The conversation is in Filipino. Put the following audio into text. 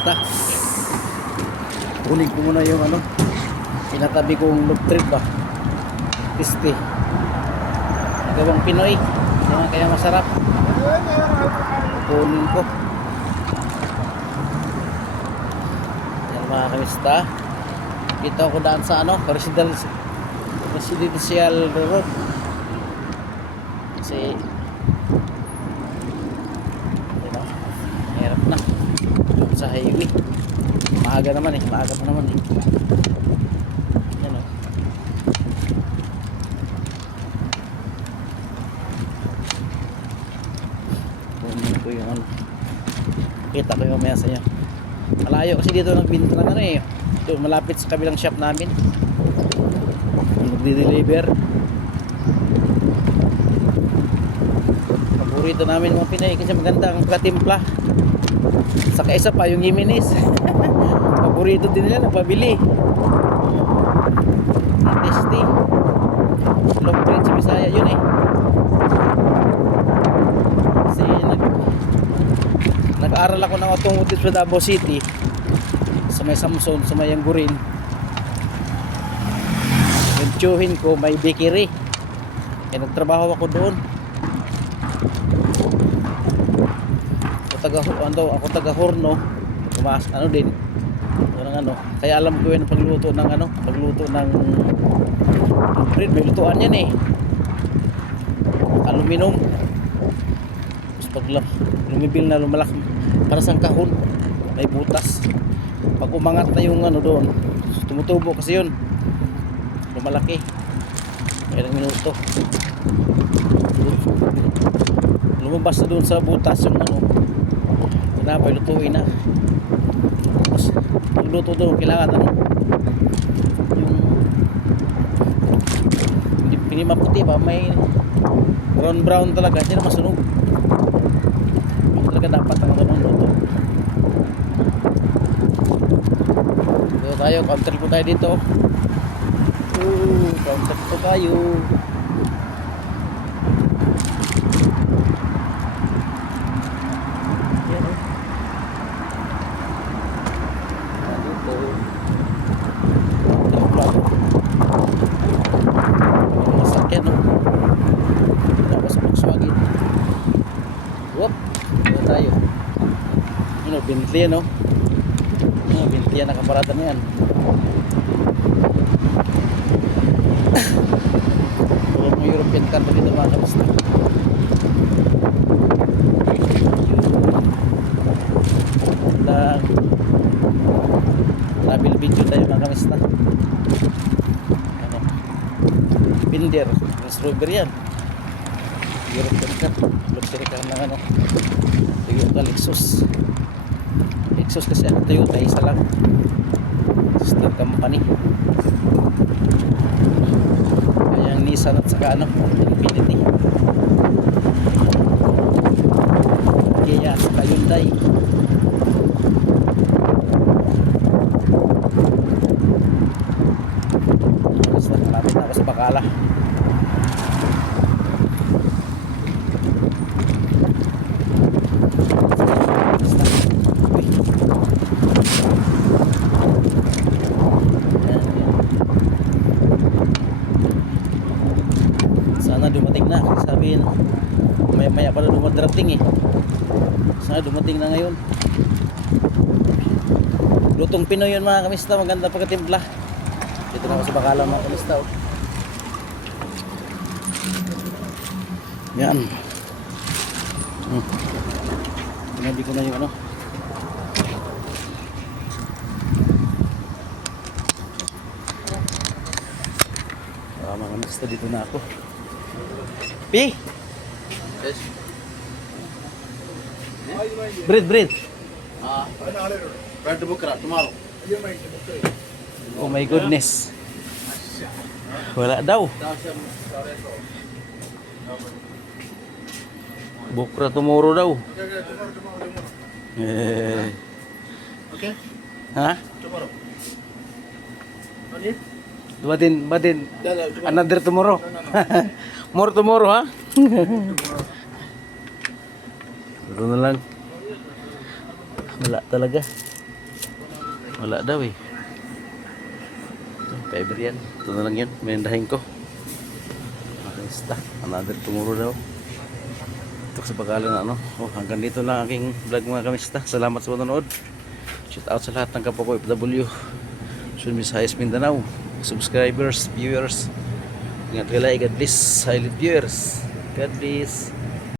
kamista. Kunin ko muna yung ano, pinatabi kong log trip ba, piste gawang Pinoy, kaya masarap. Kunin ko yan mga kamista. Dito ako daan sa ano, residential road kasi diba, hirap na doon sa highway. Maaga pa naman eh yan o. Kunin ko yung ano, kita ko yung mamaya sa inyo. Malayo kasi dito nagbinta ng ano eh, doon malapit sa kabilang shop namin nagdi-deliver. Paborito namin mga Pinay kasi maganda ang katimpla. Saka isa pa yung Jimenez. Paborito din nila, nagpabili. Tasty. Long train sa Bisaya yun eh. Kasi nag-aaral ako ng automotive sa Davao City, sa may Samson, sa may Anggurin. Yung tiyuhin ko may bakery, kaya nagtrabaho ako doon. Ako taga Horno, tumaas ano din ano, kaya alam ko yun pagluto ng bread. May lutuan yan eh, aluminum. Tapos pag lumibil na lumalak para sa kahon, may butas. Pag umangat na yung ano doon, tumutubo kasi yun, lumalaki. Ilang minuto lumabas na doon sa butas yung ano, tinapay, lutuin na. Tapos pagluto doon kailangan ano, yung pinimaputi ba, may brown talaga, hindi na masunog. Talaga dapat ang ganun luto. Dito tayo, counter po tayo dito. Counter po tayo. Yan o. Dito. Masakyan o. Tapos Volkswagen. Whoop. Dito tayo. Ano, Bentley no? Bentley yan, nakaparada na yan. Tulad ng European car dito mga kamista. Travel video tayo mga kamista. Ano, Binder, Strawberry yan. European car, luxury car ng ano, Toyota Lexus kasi ano, Toyota isa lang, sister company. Kaya ang Nissan at saka ano, Infinity, Kia at saka Hyundai. Basta malapit na ako sa Bacala. Sana dumating na, sabihin maya pa na dumadating eh. Sana dumating na ngayon. Lutong Pinoy yun mga kamista, maganda pagkatimpla. Dito na ako sa Bacala mga kamista oh. Yan. Tinabi ko na yung ano, mga kamista, dito na ako. Pi! Yes. Bread. Bread bukra tomorrow. Oh my goodness. Wala daw. Bukra tomorrow daw. Okay. Ha? Tomorrow. Badin. Another tomorrow. More tomorrow, ha? Ito na lang. Wala talaga. Wala daw eh. Fiber yan. Ito na lang yun. Merendahin ko. Makamista. Another tomorrow daw. Ito sa pag-aalan na ano. Oh, hanggang dito lang aking vlog mga kamista. Salamat sa panonood. Shout out sa lahat ng kapwa ko FW. Sun Visayas Mindanao. Subscribers, viewers. Ingat kayo, God bless. Silent viewers. God bless.